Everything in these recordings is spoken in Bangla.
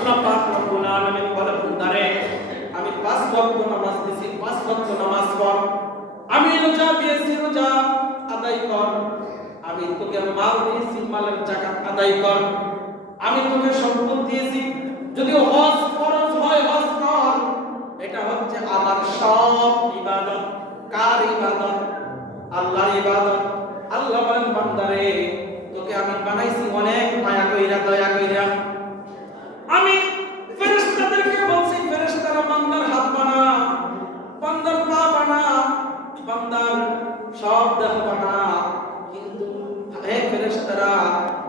আল্লাহ পাক রব্বুল আলামিন বলে বান্দারে আমি 5 ওয়াক্ত নামাজ দিয়েছি 5 ওয়াক্ত নামাজ পড় আমি রোজা দিয়েছি রোজা আদায় কর আমি তোকে মাল দিয়েছি মালের যাকাত আদায় কর আমি তোকে সম্পদ দিয়েছি যদি হজ ফরজ হয় হজ কর এটা হচ্ছে আমার সব ইবাদত কার ইবাদত আল্লাহর ইবাদত আল্লাহ বলেন বান্দারে তোকে আমি বানাইছি অনেক মায়া কইরা দয়া কইরা আমি ফেরেশতাদেরকে বলছি ফেরেশতারা বান্দার হাত বানা বান্দার পা বানা বান্দার সব দেহ বানা কিন্তু হে ফেরেশতারা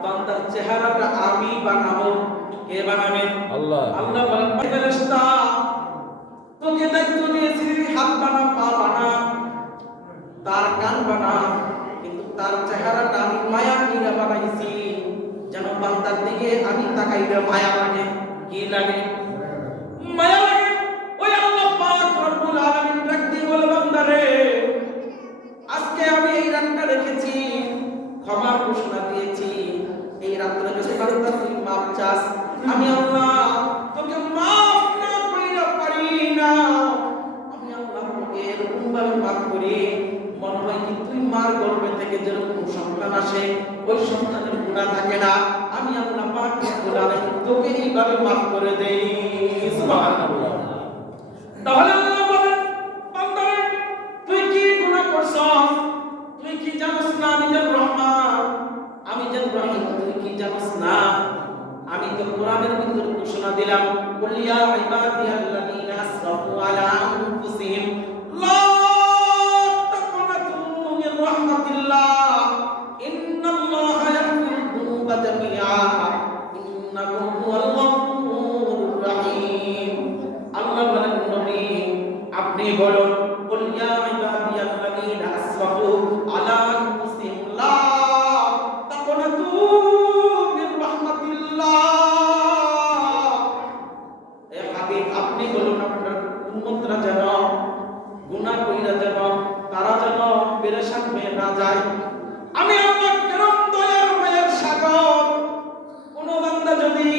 বান্দার চেহারাটা আমি বানাবো কে বানাবে আল্লাহ আল্লাহ বলেন ফেরেশতা তোকে দায়িত্ব দিয়েছি হাত বানা পা বানা তার কান বানা কিন্তু তার চেহারাটা আমি মায়া কইরা বানাইছি যেন বান্দার দিকে আমি তাকাইলে মায়া লাগে কি লাগে মায়া লাগে ওই আল্লাহ পাক রব্বুল আলামিন ডাক দিয়ে বলে বান্দারে আজকে আমি এই রাতটা রেখেছি ক্ষমার ঘোষণা দিয়েছি এই রাতটা যদি বান্দা তুই মাপ চাস আমি আল্লাহ তোকে মাফ না কইরা পারি না আমি আল্লাহ তোকে এরকম ভাবে মাফ করি মনে হয় কি তুই মার গর্ভে থেকে যেরকম সন্তান আসে ওই সন্তানের গুনাহ থাকে না আমি আল্লাহ পাক রব্বুল আলামিন তোকে এইভাবে মাফ করে দেই সুবহানাল্লাহ তাহলে আল্লাহ বলেন বান্দারে তুই কি গুনাহ করছস তুই কি জানিস না আমি যে রহমান আমি যে রহিম তুই কি জানিস না আমি তো কোরআনের ভিতর ঘোষণা দিলাম কুল ইয়া ইবাদিয়াল্লাযীনা আসরাফু আলা আনফুসিহিম লা তাকনাতু মির রাহমাতিল্লাহ ইন্নাল্লাহা ইয়াগফিরু যুনুবা জামিআ ইন্নাহু হুয়াল গফুরুর রাহিম আল্লাহ বলেন নবী আপনি বলুন কুল ইয়া ইবাদিয়াল্লাযীনা আসরাফু আলা আনফুসিহিম লা তাকনাতু মির রাহমাতিল্লাহ এ হাবিব আপনি বলুন আপনার উম্মতরা যেন গুনাহ কইরা যেন তারা যেন পেরেশান হয়ে না যায় আমি আল্লাহ কেরম দয়ার মায়ের সাগর কোন বান্দা যদি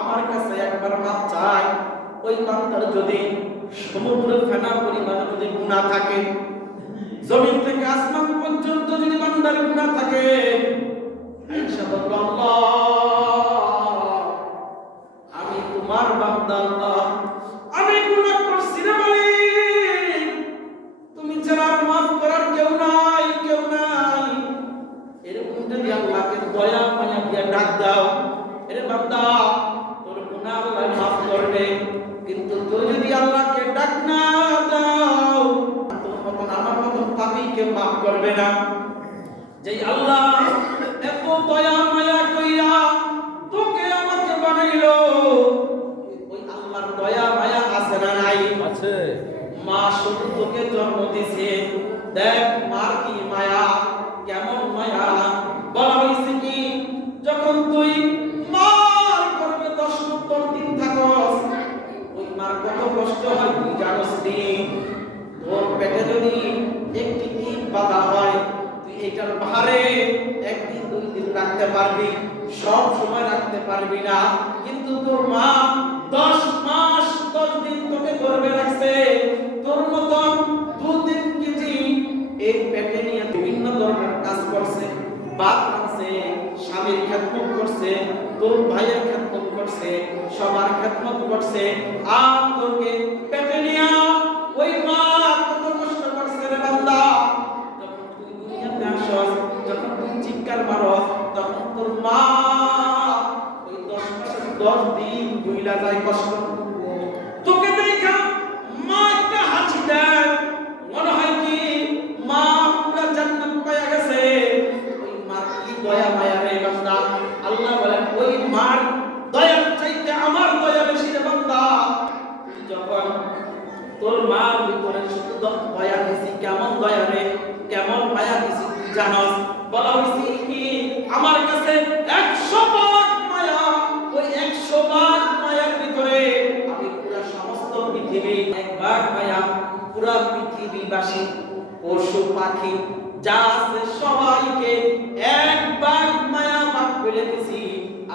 আমার কাছে একবার মাপ চায় ওই বান্দার যদি সমুদ্র ফেনা পরিমাণ যদি গুনাহ থাকে জমিন থেকে আসমান পর্যন্ত যদি বান্দার গুনাহ থাকে ইনশাআল্লাহ আমি তোমার বান্দা আল্লাহ আমি গুনাহ করছি রে মালিক তুমি ছাড়া মাফ করার কেউ নাই এরকম যদি আল্লাহকে দয়া মায়া দিয়ে ডাক দাও এরে বান্দা তোর গুনাহ আল্লাহ মাফ করবে কিন্তু তুই যদি আল্লাহকে ডাক না দাও তোর মতন আমার মতন পাপীকে মাফ করবে না যেই আল্লাহ এত দয়া মায়া কইরা তোকে আমাকে বানাইলো ওই আল্লাহর দয়া মায়া আছে না নাই আছে মা শুধু তোকে জন্ম দিয়েছে দেখ মার কি মায়া কেমন মায়া বলা হইছে কি যখন তুই মার গর্ভে 10 দিন থাকস ওই মার কত কষ্ট হয় তুই জানোস নি তোর পেটে যদি একটি ইট বাঁধা হয় তুই এটার ভারে একদিন 2 দিন রাখতে পারবি সব সময় রাখতে পারবি না কিন্তু তোর মা 10 মাস 10 দিন তোকে গর্ভে রাখছে তোর মতন 2-3 কেজি এই পেটে নিয়ে বিভিন্ন ধরনের কাজ করছে বাপ রাখছে স্বামীর খেদমত করছে তোর ভাইয়ের খেদমত করছে সবার খেদমত করছে আর তোকে পেটে নিয়ে ওই মা কত কষ্ট করছে রে বান্দা যখন তুই দুনিয়াতে আসস যখন তুই চিৎকার মারস তখন তোর মা ওই 10 মাসের 10 দিন ভুইলা যায় কষ্ট তোকে দেখা মা একটা হাসি দেয় মনে হয় কি মা পুরা জান্নাত পায়া গেছে ওই মার কি দয়া মায়া রে বান্দা আল্লাহ বলেন ওই মার দয়ার চাইতে আমার দয়া বেশি রে বান্দা তুই যখন তোর মা ভিতরে শুধু দয়া দিছি কেমন দয়া রে কেমন মায়া দিছি তুই জানোস বলা হইছে কি আমার কাছে 100 ভাগ মায়া ওই 100 ভাগ মায়ার ভিতরে আমি পুরা সমস্ত পৃথিবী 1 ভাগ মায়া পুরা পৃথিবীবাসী পশু পাখি যা আছে সবাইকে 1 ভাগ মায়া ভাগ করে দিছি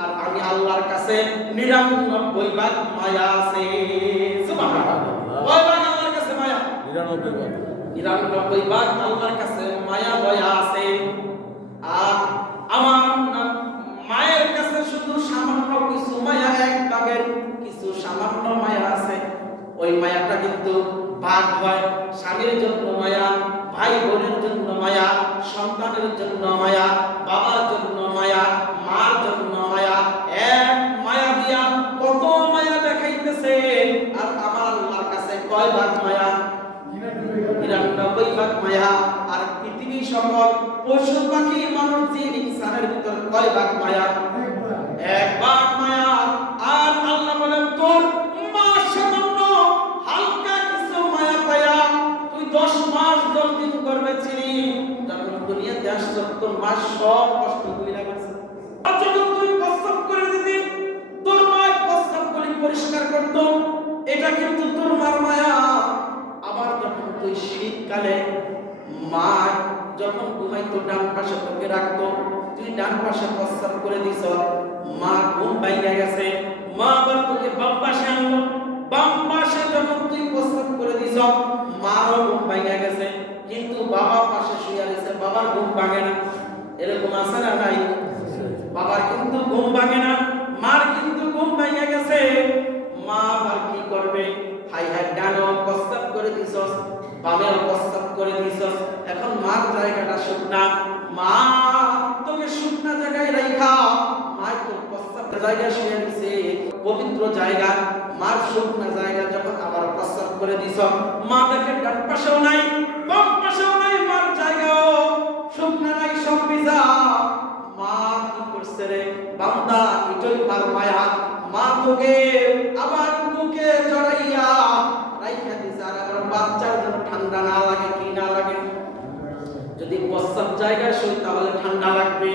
আর আমি আল্লাহর কাছে 99 ভাগ মায়া আছে। সুবহানাল্লাহ। কয় ভাগ আল্লাহর কাছে মায়া? 99 ভাগ আল্লাহর কাছে মায়া দয়া আছে। আর আমার মায়ের কাছে শুধু সামান্য কিছু মায়া, 1 ভাগের কিছু সামান্য মায়া আছে। ওই মায়াটা কিন্তু ভাগ হয়। স্বামীর জন্য মায়া, ভাই বোনের জন্য মায়া, সন্তানের জন্য মায়া, বাবার জন্য মায়া, মার জন্য মায়া। এক মায়া দিয়া কত মায়া দেখাইতেছে। আর আমার আল্লাহর কাছে কয় ভাগ মায়া? 99 ভাগ মায়া। আর পৃথিবী সকল পশু পাখি মানুষ জিন ইনসানের ভিতর কয় ভাগ মায়া? 1 ভাগ মায়া। আর আল্লাহ বলেন তোর মা সামান্য হালকা কিছু মায়া পায়া তুই 10 মাস 10 দিন গর্ভে ছিলি, যখন দুনিয়াতে আসছ তোর মা সব কষ্ট ভুলে গেছে। আর যখন তুই প্রস্রাব করে দিতি তোর মা প্রস্রাব করে পরিষ্কার করত, এটা কিন্তু তোর মার মায়া। আবার যখন তুই শীতকালে মা যখন ঘুমাইতো ডান পাশে তোকে রাখতো, তুই ডান পাশে প্রস্রাব করে দিছ, মা ঘুম ভাঙা গেছে, মা আবার তোকে বাম পাশে আনলো, বাম পাশে যখন তুই প্রস্রাব করে দিছ মারও ঘুম ভাঙা গেছে, কিন্তু বাবা পাশে শুয়ে আছে, বাবার ঘুম ভাঙে না। এরকম আছে না নাই? বাবার কিন্তু ঘুম ভাঙে না, মার কিন্তু ঘুম ভাঙা গেছে। মা আবার কি করবে? হাই হাই ডানও প্রস্রাব করে দিছস, বামেও প্রস্রাব করে দিছস, এখন মার জায়গাটা শুকনা, মা তোকে শুকনা জায়গায় রাখা, মা তো প্রস্রাব জায়গায় শুয়ে দিছে পবিত্র জায়গা, মার শুকনা জায়গা যখন আবার প্রস্রাব করে দিছ, মা দেখে ডান পাশেও নাই বাম পাশেও নাই, মার জায়গাও শুকনা নাই, সব ভিজা। মা কি করছে রে বান্দা? এটাই তার মায়া। মা তোকে আবার বুকে জড়াইয়া রাইখা দিছে। আর আমার বাচ্চার যেন ঠান্ডা না লাগে, কি না লাগে? যদি প্রস্রাব জায়গায় শুই তাহলে ঠান্ডা লাগবে।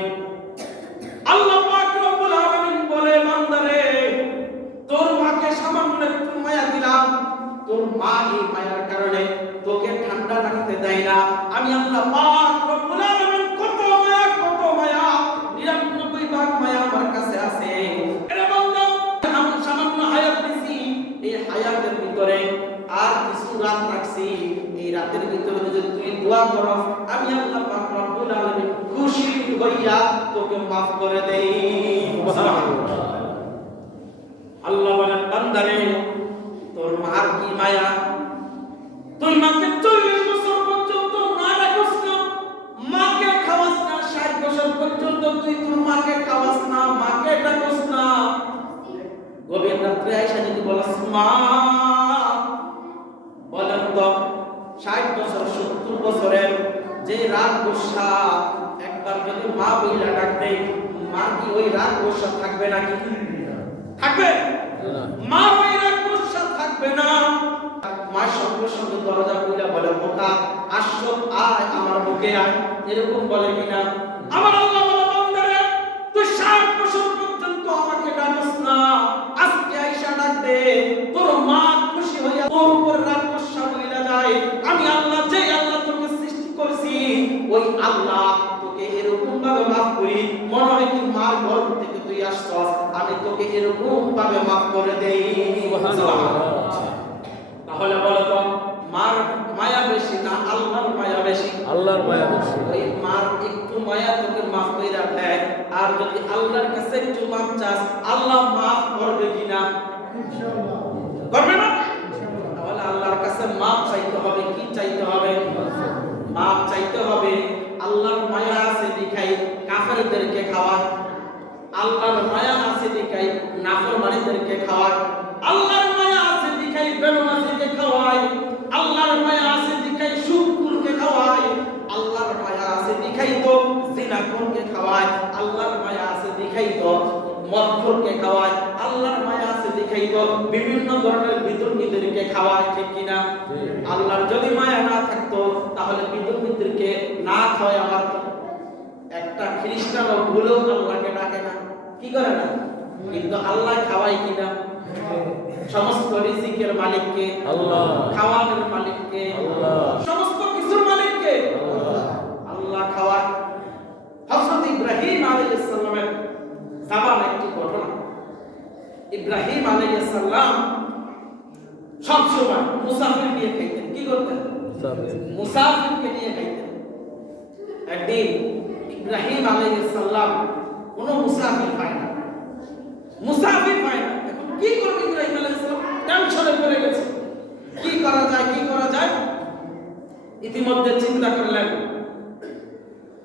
আল্লাহ পাক রব্বুল আলামিন বলে বান্দারে তোর মাকে সামান্য একটু মায়া দিলাম, তোর মা এই মায়ার কারণে তোকে ঠান্ডা লাগতে দেয় না। আমি আল্লাহ পাক রব্বুল আলামিন কত মায়া, কত মায়া, 99 ভাগ মায়া আমার কাছে আছে। এরে বান্দা আমি সামান্য হায়াত দিছি, এই হায়াতের ভিতরে আর কিছু রাত রাখছি, এই রাতের ভিতরে যদি তুই দোয়া করস আমি আল্লাহ পাক রব্বুল আলামিন খুশি হইয়া তোকে maaf করে দেই। সুবহানাল্লাহ। আল্লাহ বলেন বান্দারে তোর মার কি মায়া, তুই মাকে 40 বছর পর্যন্ত না রাখছ না, মাকে খাওয়াস না, 60 বছর পর্যন্ত তুই তোর মাকে খাওয়াস না, মাকে ডাকস না, গভীর রাত্রে আইসা যদি বলস মা, বলেন তো 60 বছর 70 বছরের যে রাগ গোসা একবার যদি মা বইলা ডাক দেয়, মা কি ওই রাগ গোসা থাকবে নাকি? থাকবে না। মা ওই রাগ গোসা থাকবে না। মা সঙ্গে সঙ্গে দরজা খুলে বলে মোটা আসো আয় আমার বুকে আয়, এরকম বলে কিনা? আমার আল্লাহ বলে বান্দারে তুই 60 বছর পর্যন্ত আমাকে ডাকস না, আজকে আইসা ডাক দে, তোর মা খুশি হইয়া তোর উপর রাগ গোসা বইলা যায়। আমি আল্লাহ, যে আল্লাহ তোকে সৃষ্টি করেছি ওই আল্লাহ তোকে এরকম ভাবে maaf করি, মনে হয় কি মার গর্ভ থেকে তুই আসছস, আমি তোকে এরকম ভাবে maaf করে দেই। সুবহানাল্লাহ। তাহলে বলো তো মার মায়া বেশি না আল্লাহর মায়া বেশি? আল্লাহর মায়া বেশি। ওই মার একটু মায়া তোকে maaf কইরা দেয়, আর যদি আল্লাহর কাছে একটু maaf চাস আল্লাহ maaf করবে কিনা? ইনশাআল্লাহ করবে না। তাহলে আল্লাহর কাছে maaf চাইতে হবে। কি চাইতে হবে? maaf চাইতে হবে। আল্লাহর মায়া আছে দেখাই কাফেরদেরকে খাওয়ায়, আল্লাহর মায়া আছে দেখাই নাফরমানদেরকে খাওয়ায়, আল্লাহর মায়া আছে দেখাই বেনামাজিকে খাওয়ায়, আল্লাহর মায়া আছে দেখাই সুদখোরকে খাওয়ায়, আল্লাহর মায়া আছে দেখাই তো জিনাখোরকে খাওয়ায়, আল্লাহর মায়া আছে দেখাই তো মদখোরকে খাওয়ায়, আল্লাহর মায়া আছে দেখাই তো বিভিন্ন ধরনের বিতর্মীদেরকে খাওয়ায়। ঠিক কিনা? আল্লাহর যদি মায়া না থাকতো তাহলে বিতর্মীদেরকে না খাওয়ায়। আমার একটা খ্রিস্টানও ভুলেও আল্লাহকে ডাকে না, কি করে না? কিন্তু আল্লাহ খাওয়ায় কিনা? সমস্ত রিজিকের মালিককে আল্লাহ, খাওয়ানোর মালিককে আল্লাহ, সমস্ত কিছুর মালিককে আল্লাহ। আল্লাহ খাওয়ায়। হযরত ইব্রাহিম আলাইহিস সালামের সাবান একটি ঘটনা। ইব্রাহিম আলাইহিস সালাম সব সময় মুসাফির নিয়ে খাইতেন। কি করতেন? মুসাফিরকে নিয়ে খাইতেন। একদিন ইব্রাহিম আলাইহিস সালাম কোন মুসাফির পায় না, এখন কি করবে ইব্রাহিম আলাইহিস সালাম? টেনশনে পড়ে গেছে, কি করা যায়। ইতিমধ্যে চিন্তা করলেন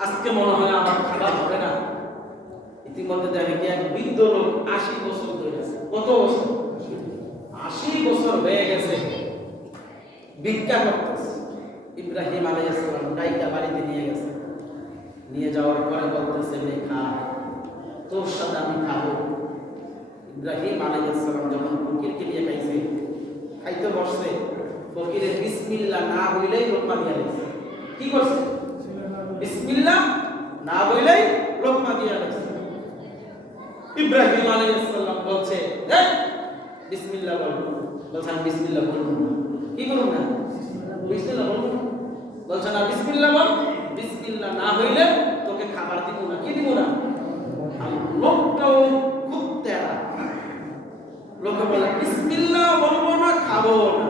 আজকে মনে হয় আমার খাবার হবে না। ইতিমধ্যে দেখে কি এক বৃদ্ধ লোক 80 বছর হয়ে গেছে। কত বছর? 80 বছর হয়ে গেছে, ভিক্ষা করতেছে। ইব্রাহিম আলাইহিস সালাম ডাইকা বাড়িতে নিয়ে গেছে। নিয়ে যাওয়ার পরে বলতেছে, খা, তোর সাথে আমি খাবো। ইব্রাহিম আলাইহিস সালাম যখন ফকিরকে নিয়ে খাইতে বসছে, ফকিরের বিসমিল্লাহ না হইলেই লোকমা দিয়ে দিয়েছে। কি করছে? বিসমিল্লাহ না হইলেই লোকমা দিয়ে দিয়েছে। ইব্রাহিম আলাইহিস সালাম বলছে, বিসমিল্লাহ বল। বলছেন বিসমিল্লাহ বলুন না। কি করুন না? বিসমিল্লাহ বলুন। বলছেন না বিসমিল্লাহ বল। বিসমিল্লাহ না হইলে তোকে খাবার দিব না। কি দিব না? লোকটাও খুব তেরা। লোকে বলে বিসমিল্লাহ বলবো না, খাবো না।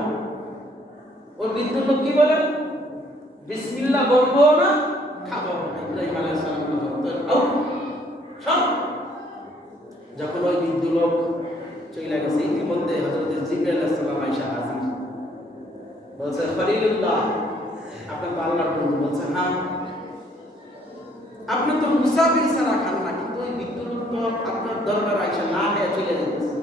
ওই বৃদ্ধ লোক কি বলে? বিসমিল্লাহ বলবো না, খাবো না। ইব্রাহিম আলাইহিস সালাম যখন ওই বৃদ্ধ লোক চলে গেছে, ইতিমধ্যে হযরত জিবরাইল আলাইহিস সালাম আয়েশা হাজির। বলছে, খলিলুল্লাহ, আপনি তো আল্লাহর বন্ধু। বলছে, হ্যাঁ। আপনি তো মুসাফির ছাড়া খান না, কিন্তু ওই বৃদ্ধ লোক তো আপনার দরবার আয়েশা না খেয়ে চলে যেতেছে,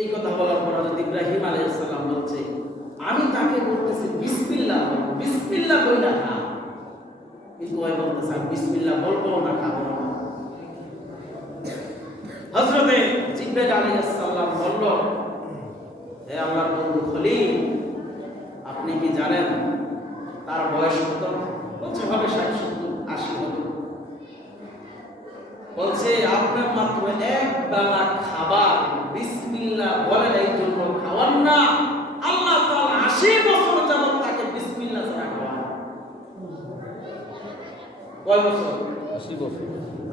এই কথা বলার পর হযরত ইব্রাহিম আলাইহিস সালাম বলছে, আমি তাকে বলতেছি বিসমিল্লাহ বল, বিসমিল্লাহ কইলা খা। কিন্তু ওই বলতেছে বিসমিল্লাহ বলবো না, খাবো না। হযরত জিবরাইল আলাইহিস সালাম বলল, হে আল্লাহর বন্ধু খলিল, আপনি কি জানেন তার বয়স কত? বলছে, হবে 60, 80 হবে। বলছে, আপনার মাত্র এক বেলা খাবার বিসমিল্লাহ বলেন এই জন্য খাওয়ান না, আল্লাহ তাআলা 80 বছর যাবত তাকে বিসমিল্লাহ ছাড়া খাওয়ান। কয় বছর? 80 বছর।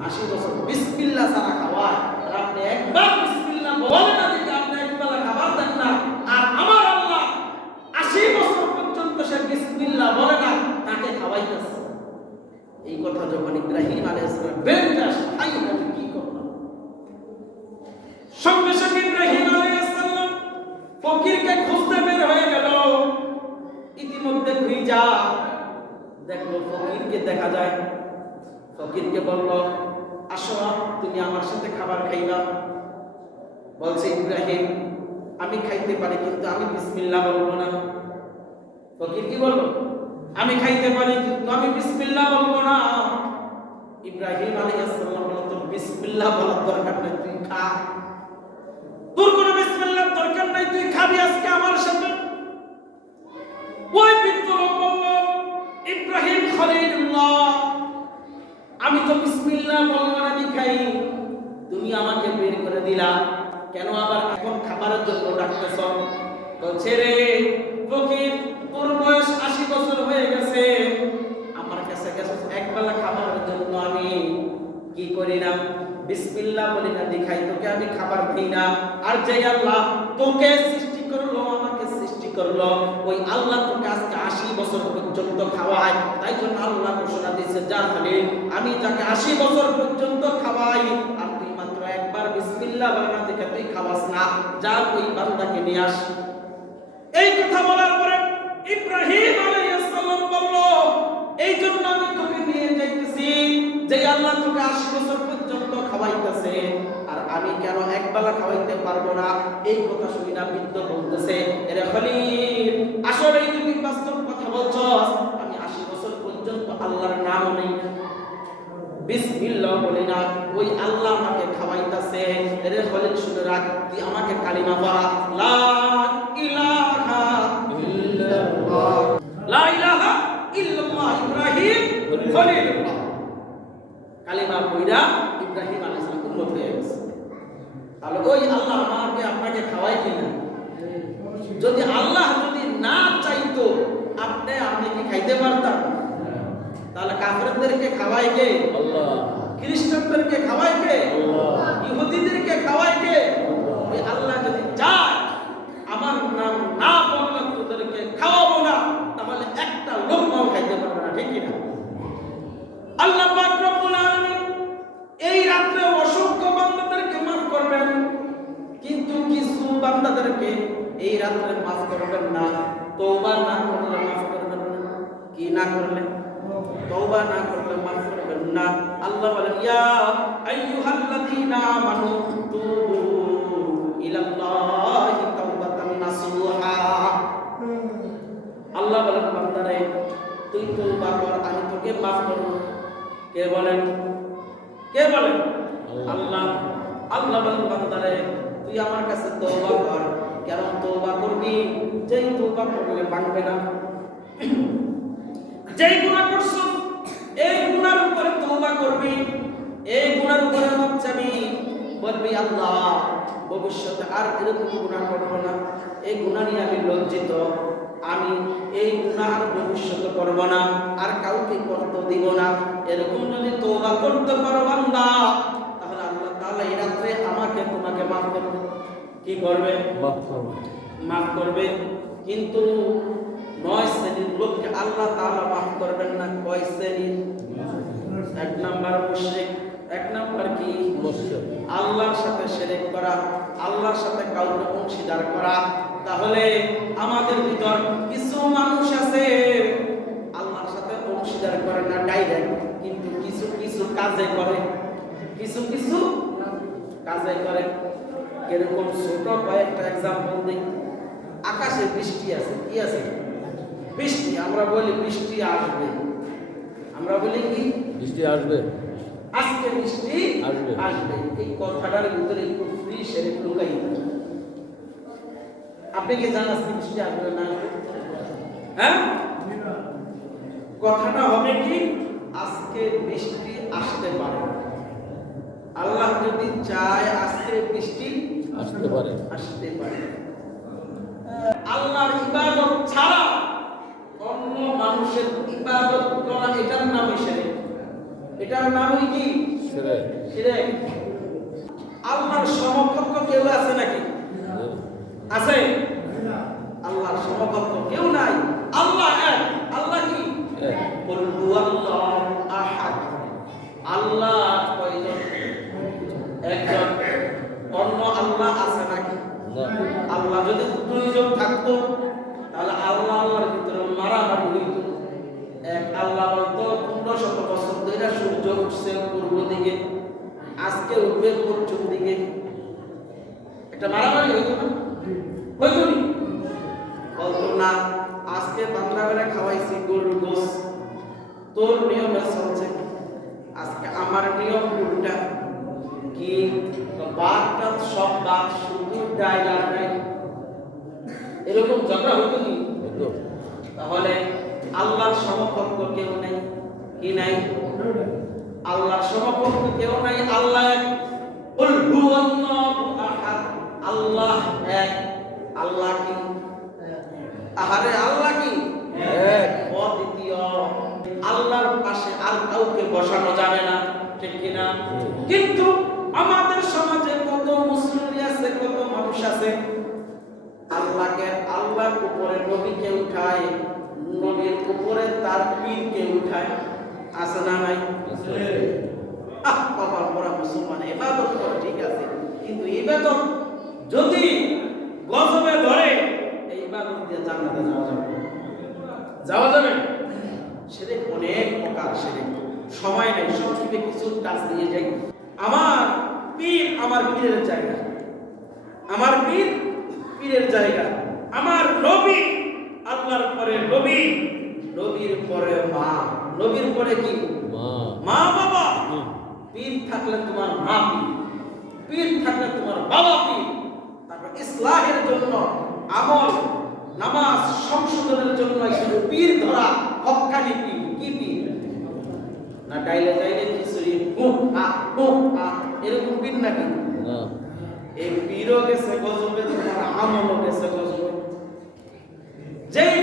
80 বছর বিসমিল্লাহ ছাড়া খাওয়ান। আর আপনি একবার বিসমিল্লাহ বলেন না, দেখে আপনি এক বেলা খাবার দেন না, আর আমার আল্লাহ 80 বছর পর্যন্ত সে বিসমিল্লাহ বলে না, তাকে খাওয়াইতেছে। এই কথা যখন ইব্রাহিম আলাইহিস সালাম বেরোতে আসে, আমি কি করলাম? সঙ্গে সঙ্গে ইব্রাহিম আলাইহিস সালাম ফকিরকে খুঁজতে বের হয়ে গেল। ইতিমধ্যে খুঁজা দেখলো ফকিরকে দেখা যায়। ফকিরকে বলল, আসো, তুমি আমার সাথে খাবার খাইবা। বলছে ইব্রাহিম, আমি খাইতে পারি, কিন্তু আমি বিসমিল্লাহ বলবো না। ফকির কি বলল? আমি খাইতে পারি, কিন্তু আমি বিসমিল্লাহ বলবো না। ইব্রাহিম আলাইহিস সালাম বলল, তো বিসমিল্লাহ বলার দরকার নাই, তুই খা। তোর কোনো বিসমিল্লাহর দরকার নাই, তুই খাবি আজকে আমার সাথে। ওই বৃদ্ধ লোক বলল, ইব্রাহিম খলিলুল্লাহ, আমি তো বিসমিল্লাহ বলবো না, আমি খাই। তুমি আমাকে বের করে দিলা, কেন আবার এখন খাবারের জন্য ডাকতেছ? বলছে, রে ফকির, তোর বয়স 80 বছর হয়ে গেছে, আমার কাছে এক বেলা খাবারের জন্য আমি কি করি না? বিসমিল্লাহ বলি না, দেখাই তোকে আমি খাবার দিই না। আর যে আল্লাহ তোকে সৃষ্টি করলো, আমাকে সৃষ্টি করলো, ওই আল্লাহ তোকে আজকে 80 বছর পর্যন্ত খাওয়ায়। তাই জন্য আল্লাহ ঘোষণা দিয়েছে, যা খলিল, আমি যাকে 80 বছর পর্যন্ত খাওয়াই, আর তুই মাত্র একবার বিসমিল্লাহ বলে না, দেখে তুই খাওয়াস না, যা ওই বান্দাকে নিয়ে আস। এই কথা বলার পরে ইব্রাহিম আলাইহিস সালাম বলল, এই জন্য আমি তোকে নিয়ে যাইতেছি, যে আল্লাহ তোকে 80 বছর পর্যন্ত খাওয়াইতেছে, আর আমি কেন একবেলা খাওয়াইতে পারবো না? এই কথা শুনি না বৃদ্ধ বলতেছে, এরে খলিল, আসলে তুমি বাস্তব কথা বলছস। আমি 80 বছর পর্যন্ত আল্লাহর নাম নেই, বিসমিল্লাহ বলি না, ওই আল্লাহ আমাকে খাওয়াইতেছে। এরে খলিল, শুনে রাখ, তুই আমাকে কালিমা পড়া, লা ইলাহা ইল্লাল্লাহ, লা ইলাহা ইল্লাল্লাহ ইব্রাহিম খলিলুল্লাহ। কালিমা পড়া ইব্রাহিম আলাইহিস সালাম উম্মত হয়ে গেছে। তাহলে ওই আল্লাহ আমাকে আপনাকে খাওয়াই কিনা? যদি আল্লাহ যদি না চাইতো, আপনি কি খাইতে পারতাম? তাহলে কাফেরদেরকে খাওয়ায় কে? আল্লাহ। খ্রিস্টানদেরকে খাওয়ায় কে? আল্লাহ। ইহুদিদেরকে খাওয়ায় কে? ওই আল্লাহ যদি চায় আমার নাম না বললে তোদেরকে খাওয়াবো না, তাহলে একটা লোকমাও খাইতে পারবে না, ঠিক কিনা? আল্লাহ পাক রব্বুল আলামিন এই রাত্রে অসংখ্য বান্দাদেরকে মাফ করবেন, কিন্তু কিছু বান্দাদেরকে এই রাত্রে মাফ করবেন না। তওবা না করলে মাফ করবেন না। কি না করলে? তওবা না করলে মাফ করবেন না। আল্লাহ বলেন ইয়া আইয়ুহাল্লাযীনা আমানু তুবু ইলাল্লাহি তাওবাতান নাসুহা। আল্লাহ বলেন বান্দারে তুই তওবা কর, আমি তোকে মাফ করব। কে বলেন? কে বলেন? আল্লাহ। আল্লাহ বলেন বান্দারে তুই আমার কাছে তওবা কর। কেন তওবা করবি? যেই তওবা করলে ভাঙবে না। যেই গুনাহ করছ এই গুনার উপরে তওবা করবি, এই গুনার উপরে মাপ চাবি, বলবি আল্লাহ ভবিষ্যতে আর এরকম গুনাহ করব না, এই গুনাহ নিয়ে আমি লজ্জিত, আমি এই গুনাহ আর ভবিষ্যতে করব না, আর কাউকে করতে দিব না। এরকম যদি তওবা করতে পারো বান্দা, তাহলে আল্লাহ তাআলা এই রাত্রে আমাকে তোমাকে মাফ করবে। কি করবে? মাফ করবে। মাফ করবে। কিন্তু 9 শ্রেণীর লোককে আল্লাহ তাআলা মাফ করবেন না। কয় শ্রেণীর? 1 নাম্বার মুশরিক। 1 নাম্বার কি? মুশরিক। আল্লাহর সাথে শিরক করা, আল্লাহর সাথে কাউকে অংশীদার করা। তাহলে আমাদের ভিতর কিছু মানুষ আছে আল্লাহর সাথে অংশীদার করে না ডাইরেক্ট, কিন্তু কিছু কিছু কাজে করে, কিছু কিছু কাজে করে। এরকম ছোট কয়েকটা एग्जांपल দিই। আকাশে বৃষ্টি আছে, কি আছে? বৃষ্টি। আমরা বলি বৃষ্টি আসবে, আমরা বলি কি? বৃষ্টি আসবে। আজকে বৃষ্টি আসবে। আসবে। এই কথাটার ভিতরে একটু ফ্রি শেয়ার লুকাই। আপনি কি জানেন আজকে বৃষ্টি আসবে না? হ্যাঁ, কথাটা হবে কি আজকে বৃষ্টি আসতে পারে। আল্লাহ যদি চায় আজকে বৃষ্টি আসতে পারে। আসতে পারে। আল্লাহর ইবাদত ছাড়া অন্য মানুষের ইবাদত করা এটার নামই শিরক। এটার নামই কি? শিরক। শিরক। আল্লাহর সমকক্ষ কেউ আছে নাকি? আছে? আল্লাহর সমকক্ষ কেউ নাই। আল্লাহ এক। আল্লাহ কি? এক। কুল হুয়াল্লাহু আহাদ। আল্লাহ কয়জন? একজন। অন্য আল্লাহ আছে নাকি? না। আল্লাহ যদি দুইজন থাকতো তাহলে আল্লাহ আল্লাহর ভিতরে মারামারি হইতো। এক আল্লাহ বলতো 1500 বছর ধরে সূর্য উঠছে পূর্ব দিকে, আজকে উঠবে পশ্চিম দিকে। একটা মারামারি হইতো না? হইতো নি? বলতো না আজকে বাংলা করে খাওয়াইছি গরুর গোস, তোর নিয়মে চলছে, আজকে আমার নিয়ম উল্টা। কি বাদটা সব বাদ, শুধু ডাইল আর নাই। এরকম ঝগড়া হইতো কি? হতো। তাহলে আল্লাহর সমকক্ষ কেউ নাই। কি নাই? আল্লাহর সমকক্ষ কেউ নাই। আল্লাহ এক। কুল হুয়াল্লাহু আহাদ। আল্লাহ এক। আল্লাহ কি? আহারে আল্লাহ কি? এক। অদ্বিতীয়। আল্লাহর পাশে আর কাউকে বসানো যাবে না, ঠিক কি না? কিন্তু আমাদের সমাজে কত মুসলিম আছে, কত মানুষ আছে আল্লাহকে আল্লাহর উপরে নবীকে উঠায়, নবীর উপরে তার পীরকে উঠায়। আছে না নাই? কপাল পরা মুসলমান ইবাদত করে, ঠিক আছে, কিন্তু ইবাদত যদি গজবে ধরে এই ইবাদত দিয়ে জান্নাতে যাওয়া যাবে? যাওয়া যাবে? শিরক অনেক প্রকার শিরক। সময় নেই, সংক্ষেপে কিছু কাজ দিয়ে যাই। আমার পীর আমার পীরের জায়গা, আমার পীর পীরের জায়গা। আমার নবী আল্লাহর পরে নবী, নবীর পরে মা, নবীর পরে কি? মা। মা বাবা। পীর থাকলে তোমার মা পীর, পীর থাকলে তোমার বাবা পীর। তারপর ইসলাহের জন্য আমল নামাজ সংশোধনের জন্য একজন পীর ধরা হক্কানি পীর। কি পীর? না ডাইলে ডাইলে খিচুড়ি এরকম পীর নাকি? না। এই পীরও গেছে গজবে, তোমার আমলও গেছে গজবে। যেই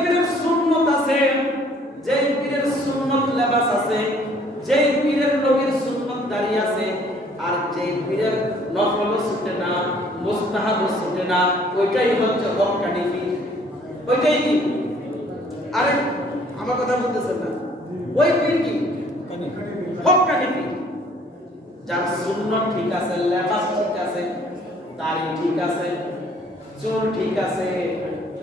পীরের সুন্নত আছে দাঁড়িয়ে আছে আর যে পীরের নফল ছুটে না মুস্তাহাব ছুটে না ওইটাই হচ্ছে হক্কানি পীর ওইটাই কি আরে আমার কথা বলতেছেন না ওই পীর কি হক্কানি পীর যার সুন্নাত ঠিক আছে লেবাস ঠিক আছে দাড়ি ঠিক আছে চুল ঠিক আছে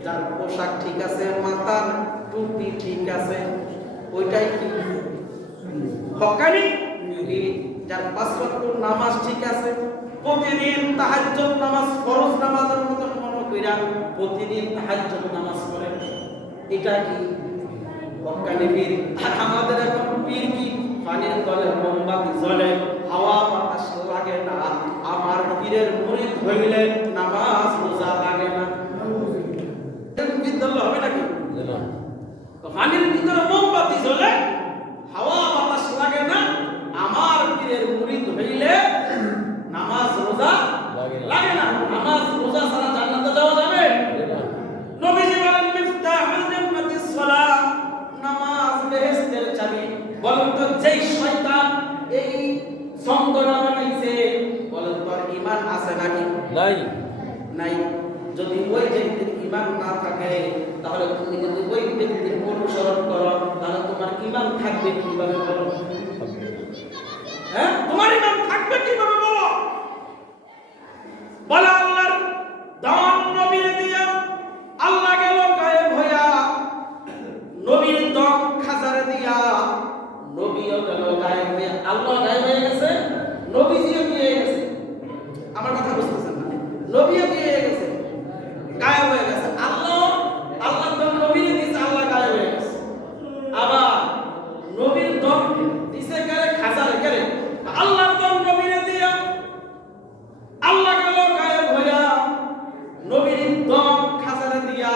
যার পোশাক ঠিক আছে মাথার টুপি ঠিক আছে ওইটাই কি হক্কানি পীর যার পাঁচ ওয়াক্ত নামাজ ঠিক আছে প্রতিদিন তাহাজ্জুদ নামাজ ফরজ নামাজের মতো মনে কইরা প্রতিদিন তাহাজ্জুদ নামাজ পড়ে এটা কি হক্কানি পীর আর আমাদের এখন পীর কি পানির তলে মোমবাতি জ্বলে হাওয়া বাতাস লাগে না আমার পীরের মুরিদ হইলে নামাজ রোজা লাগে না বিদ্যালয় হবে নাকি না তো পানির ভিতরে মোমবাতি জ্বলে হাওয়া বাতাস লাগে না আমার পীরের মুরিদ হইলে নামাজ রোজা লাগে না নামাজ রোজা ছাড়া জান্নাতে যাওয়া যাবে নবীজি বলেন মিফতাহুল জান্নাতিস সালাত নামাজ বেহেশতের চাবি বলেন তো যেই শয়তান এই সঙ্গনা বানাইছে বলেন তোর ঈমান আছে নাকি নাই নাই যদি ওই ব্যক্তির ঈমান না থাকে তাহলে তুমি যদি ওই ব্যক্তির অনুসরণ করো তাহলে তোমার ঈমান থাকবে কিভাবে বলো হ্যাঁ তোমার ঈমান থাকবে কিভাবে বলো বলে আল্লাহর দান নবীর দিয়া আল্লাহ গেল গায়েব হইয়া নবীর দম খাজারে দিয়া নবীও গেল গায়েব হইয়া আল্লাহ গায়েব হয়ে গেছে নবীজিও কি হয়ে গেছে আমার কথা বুঝতেছেন না নবীও কি হয়ে গেছে গায়েব হয়ে গেছে আল্লাহ দম নবীরে দিছে আল্লাহ গায়েব হয়ে গেছে আবার নবীর দম দিছে করে খাজারে করে আল্লাহর দম নবীরে দিয়া আল্লাহ গেল গায়েব হইয়া নবীর দম খাজারে দিয়া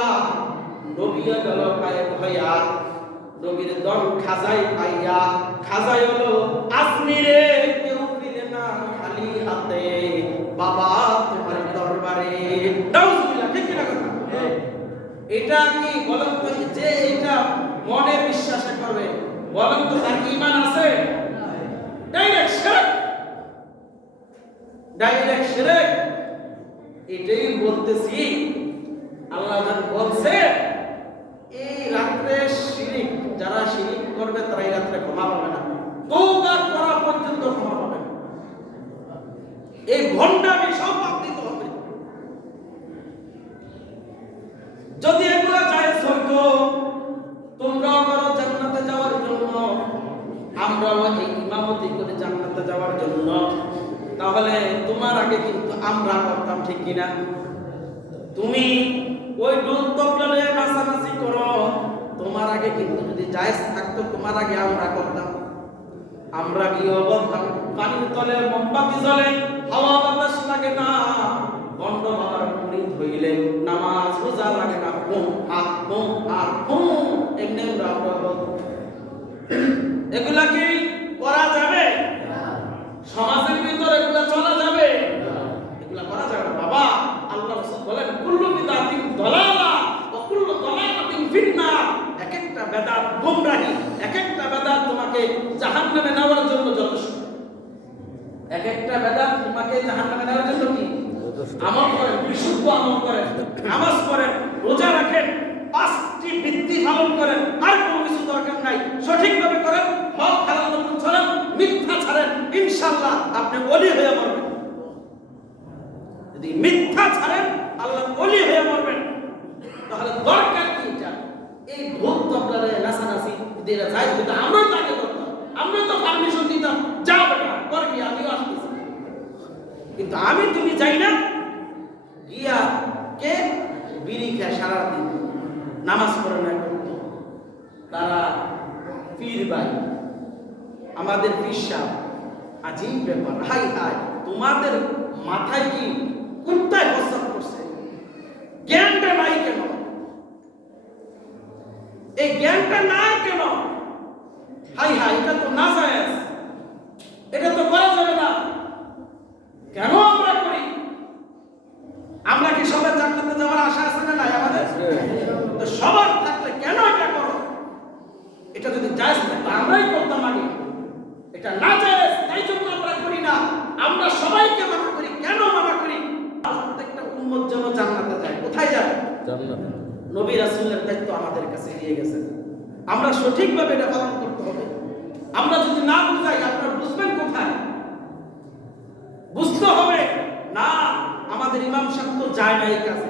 নবীও গেল গায়েব হইয়া নবীর দম খাজাই পাইয়া খাজাই হলো আজমিরে কেউ ফিরে না খালি হাতে বাবা তোমার দরবারে নাউজুবিল্লাহ ঠিক কি না কথা এটা কি বলেন তো যে এটা মনে বিশ্বাস করবে বলেন তো তার কি ঈমান আছে ডাইরেক্ট শিরক এটাই বলতেছি আল্লাহ যখন বলছে এই রাত্রে শিরিক যারা শিরিক করবে তারা এই রাত্রে ক্ষমা পাবে না তওবা করা পর্যন্ত ক্ষমা পাবে না এই ভণ্ডামি সব বাদ দিতে হবে যদি এগুলা জায়েজ হইতো তোমরাও করো জান্নাতে যাওয়ার জন্য আমরাও এই ইমামতি করে জান্নাতে যাওয়ার জন্য তাহলে তোমার আগে কিন্তু আমরা করতাম ঠিক কিনা তুমি ওই ডোল তবলা নাচানাচি করো তোমার আগে কিন্তু যদি জায়েজ থাকতো তোমার আগে আমরা করতাম আমরা গিয়ে বলতাম পানির তলে মোমবাতি জ্বলে হাওয়া বাতাস লাগে না বন্ধ বাবার মুরিদ হইলে নামাজ রোজা লাগে না এমনি আমরা বলতাম এগুলা কি করা যাবে সমাজের ভিতরে এগুলা চলা যাবে এগুলা করা যাবে না বাবা আল্লাহ রাসূল বলেন কুল্লু বিদআতিন দালালা ওয়া কুল্লু দালালাতিন ফিন্নার এক একটা বেদাত গোমরাহি এক একটা বেদাত তোমাকে জাহান্নামে নেওয়ার জন্য যথেষ্ট এক একটা বেদাত তোমাকে জাহান্নামে নেওয়ার জন্য কি আমল করেন বিশুদ্ধ আমল করেন নামাজ পড়েন রোজা রাখেন পাঁচটি বৃত্তি পালন করেন আর কোনো কিছু দরকার নাই সঠিকভাবে করেন হক হালাল মতন চলেন মিথ্যা ছাড়েন ইনশাআল্লাহ আপনি ওলি হয়ে মরবেন যদি মিথ্যা ছাড়েন আল্লাহ ওলি হয়ে মরবেন তাহলে দরকার কি এটা এই ঢোল তবলারে নাচানাচি দিলে যাই কিন্তু আমরা তাকে করতাম আমরা তো পারমিশন দিতাম যাও বেটা করবি আমিও আসতেছি কিন্তু আমি তুমি যাই না গিয়া কে বিড়ি খায় সারাদিন নামাজ পড়ে না তারা পীর ভাই আমাদের পিসা আজীব ব্যাপার হাই হাই তোমাদের মাথায় কি কুত্তায় প্রস্তাব করছে জ্ঞানটা নাই কেন এই জ্ঞানটা নাই কেন হাই হাই এটা তো না জায়েজ এটা তো করা যাবে না কেন আমরা করি আমরা কি সবাই জান্নাতে যাওয়ার আশা আছে না নাই আমাদের তো সবার থাকলে কেন এটা করো এটা যদি জায়েজ থাকতো আমরাই করতাম আগে এটা না জায়েজ তাই জন্য আমরা নবী রাসূলের দায়িত্ব আমাদের কাছে দিয়ে গেছে। আমরা সঠিকভাবে এটা পালন করতে হবে। আমরা যদি না বুঝাই, আপনারা বুঝবেন কোথায়? বুঝতে হবে না আমাদের ইমাম সাহেব তো যায় না এই কাজে,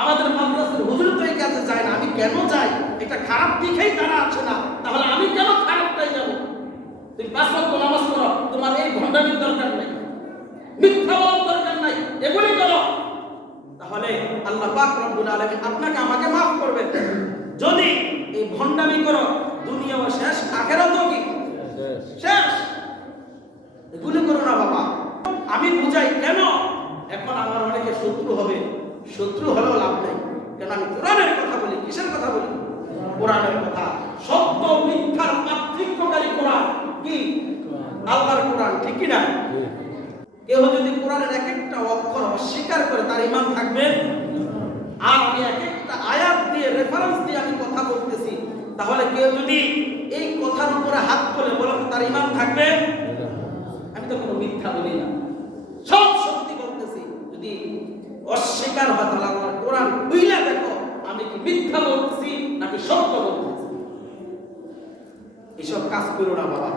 আমাদের মাদ্রাসার হুজুর তো এই কাজে যায় না, আমি কেন যাই? এটা খারাপ দিকেই তারা আছে না, তাহলে আমি কেন খারাপটাই যাব? তুমি 5 ওয়াক্ত নামাজ পড়ো, তোমার এই ভণ্ডামির দরকার নাই, মিথ্যা বলার দরকার নাই, এগুলি করো, তাহলে আল্লাহ পাক রব্বুল আলামিন আপনাকে আমাকে মাফ করবেন। যদি এই ভণ্ডামি করো, দুনিয়াও শেষ, আখিরাতও কি শেষ। এগুলো করো না বাবা। আমি বুঝাই কেন? এখন আমার অনেকে শত্রু হবে, শত্রু হলেও লাভ নেই, কেন আমি কোরআনের কথা বলি। কিসের কথা বলি? কোরআনের কথা। সত্য মিথ্যার পার্থক্যকারী কোরআন কি? আল্লাহর কোরআন, ঠিক কি না? কেউ যদি কোরআনের এক একটা অক্ষর অস্বীকার করে, তার ঈমান থাকবে? আর আমি এক একটা আয়াত দিয়ে, রেফারেন্স দিয়ে আমি কথা বলতেছি, তাহলে কেউ যদি এই কথার উপরে হাত তুলে বলে তার ঈমান থাকবে? আমি তো কোনো মিথ্যা বলি না, সব সত্যি বলতেছি। যদি অস্বীকার হয়, তাহলে আল্লাহর কোরআন খুইলা দেখো আমি কি মিথ্যা বলতেছি নাকি সত্য বলতেছি। এসব কাজ করো না বাবা।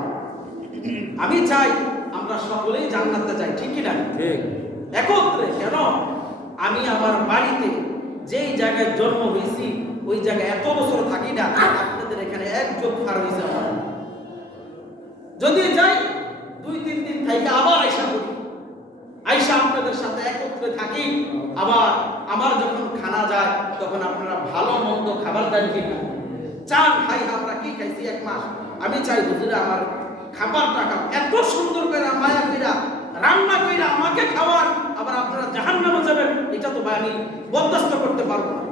আমি চাই আমরা সকলেই জান্নাতে যাই, ঠিক কি না? ঠিক। একত্রে। কেন? আমি আমার বাড়িতে যেই জায়গায় জন্ম হয়েছি ওই জায়গায় এত বছর থাকি না, আপনাদের এখানে এক যোগ পার হয়েছে আমার। যদি যাই 2-3 দিন থাকি আবার আইসা করি, আইসা আপনাদের সাথে একত্রে থাকি। আবার আমার যখন খানা যায় তখন আপনারা ভালো মন্দ খাবার দেন কিনা, চান খাই, আমরা কি খাইছি 1 মাস। আমি চাই হুজুরে আমার খাবারটা খাও, এত সুন্দর করে মায়া কইরা রান্না কইরা আমাকে খাওয়ার, আবার আপনারা জাহান্নামে যাবেন, এটা তো আমি বরদাস্ত করতে পারবো না।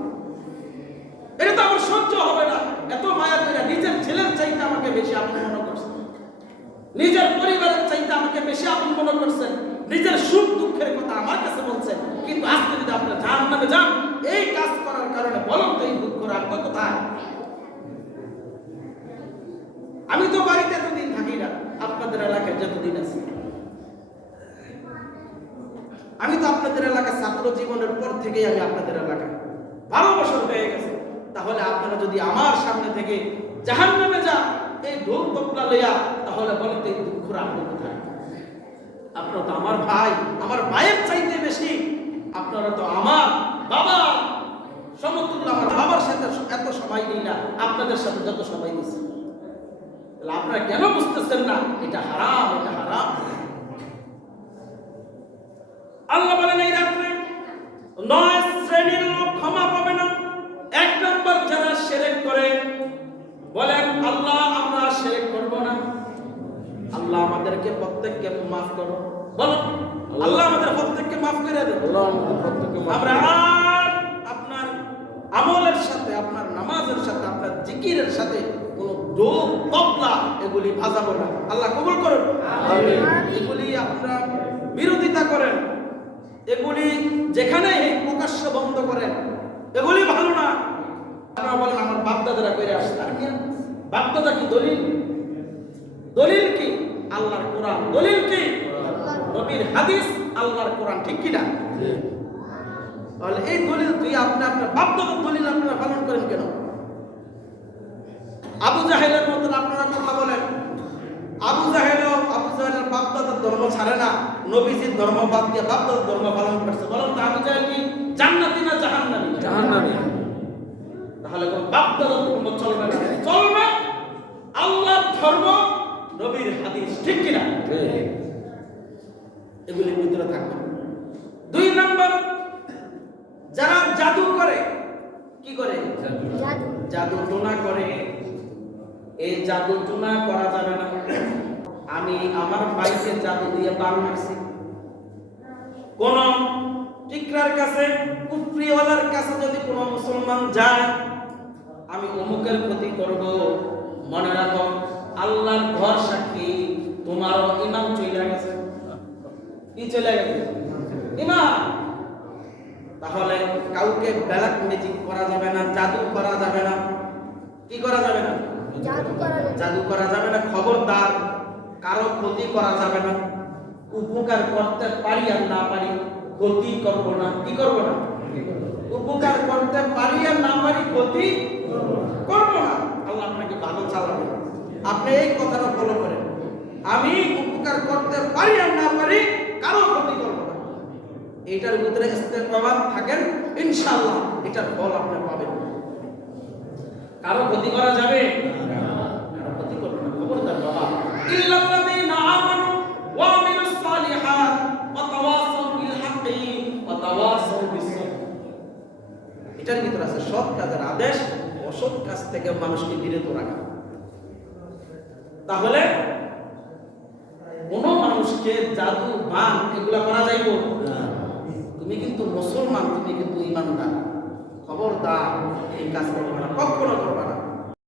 এটা তো আমার সহ্য হবে না। এত মায়া কইরা নিজের ছেলের চাইতে আমাকে বেশি আপন মনে করছেন, নিজের পরিবারের চাইতে আমাকে বেশি আপন মনে করছেন, নিজের সুখ দুঃখের কথা আমার কাছে বলছেন, কিন্তু আজকে যদি আপনারা জাহান্নামে যান এই কাজ করার কারণে, বলুন তো এই দুঃখ রাখবো কোথায়? আমি তো বাড়িতে এতদিন থাকি না, আপনাদের এলাকায় যতদিন আছি। আমি তো আপনাদের এলাকায় ছাত্র জীবনের পর থেকেই আমি আপনাদের এলাকায় 12 বছর হয়ে গেছে। তাহলে আপনারা যদি আমার সামনে থেকে জাহান্নামে যান এই ঢোল তবলা লইয়া, তাহলে বলেন তো এই দুঃখ রাখবো কোথায়? আপনারা তো আমার ভাই, আমার ভাইয়ের চাইতে বেশি আপনারা তো আমার বাবা সমতুল্য। আমার বাবার সাথে এত সময় নেই না, আপনাদের সাথে যত সময় দিচ্ছি। আপনারা কেন বুঝতেছেন না? এটা হারাম, এটা হারাম। আল্লাহ বলেন এই রাত্রে 9 শ্রেণীর লোক ক্ষমা পাবে না। 1 নম্বর যারা শিরক করে, বলেন আল্লাহ আমরা শিরক করব না, আল্লাহ আমাদেরকে প্রত্যেককে মাফ করো। বলো আল্লাহ আমাদের প্রত্যেককে মাফ করে দেন। আল্লাহ আমাদের প্রত্যেককে মাফ আমরা আর আপনার আমলের সাথে, আপনার নামাজের সাথে, আপনার জিকিরের সাথে কোন ঢোল তবলা এগুলি বাজাবো না। আল্লাহ কবুল করুন। আমিন। এগুলি আপনারা বিরোধিতা করেন, এগুলি যেখানে প্রকাশ্য বন্ধ করেন, এগুলি ভালো না। আপনারা বলেন আমার বাপদাদারা করে আসছে, আর কি বাপদাদা কি দলিল? দলিল কি? আল্লাহর কোরআন। দলিল কি? নবীর হাদিস, আল্লাহর কোরআন, ঠিক কি না? তাহলে এই দলিল তুই আপনার বাপদাদার দলিল আপনারা পালন করেন কেন? আবু জাহেলের মতন আপনারা কথা বলেন। আবু জাহেলের বাপদাদার ধর্ম ছাড়ে না, নবীজির ধর্ম বাদ দিয়ে বাপদাদার ধর্ম পালন করছে। বলেন তো আবু জাহেল কি জান্নাতি না জাহান্নামী? জাহান্নামী। তাহলে কোন বাপদাদার ধর্ম চলবে না, চলবে আল্লাহর ধর্ম, নবীর হাদিস, ঠিক কি না? ঠিক। এগুলির ভিতরে থাকবে। 2 নম্বর যারা জাদু করে, কি করে? জাদু টোনা করে। এই জাদু টোনা করা যাবে না। আমি আমার ভাইকে জাদু দিয়ে বান মারছি, কোন টিকরার কাছে, কুফরিওয়ালার কাছে যদি কোন মুসলমান যায়, আমি অমুকের ক্ষতি করব, মনে রাখো আল্লাহর ঘর সাক্ষী, তোমারও ইমাম চলে গেছে। কি চলে গেছে? ইমাম। তাহলে কাউকে ব্ল্যাক ম্যাজিক করা যাবে না, জাদু করা যাবে না। কি করা যাবে না? জাদু করা যাবে না। খবরদার কারো ক্ষতি করা যাবে না। উপকার করতে পারি আর না পারি, ক্ষতি করব না। কি করব না? উপকার করতে পারি আর না পারি ক্ষতি করবো না। আল্লাহ আপনাকে ভালো চালাবে। আপনি এই কথাটা ফলো করেন, আমি উপকার করতে পারি আর না পারি কারো ক্ষতি করবো না। এইটার ভিতরে ইস্তেকামাত থাকেন, ইনশাআল্লাহ এটার ফল আপনি পাবেন। কারো ক্ষতি করা যাবে? কারো ক্ষতি করবে না, খবরদার বাবা। ইল্লাল্লাযীনা আমানু ওয়া আমিলুস সালিহাত ওয়া তাওয়াসাউ বিল হাক্কি ওয়া তাওয়াসাউ বিস সাবর। এটার ভিতরে আছে সৎ কাজের আদেশ, অসৎ কাজ থেকে মানুষকে বিরত রাখা। তাহলে কোন মানুষকে জাদু বান এগুলা করা যাইব? তুমি কিন্তু মুসলমান, তুমি কিন্তু ইমানদার, খবরদার এই কাজ করবে না, কখনো করবে না।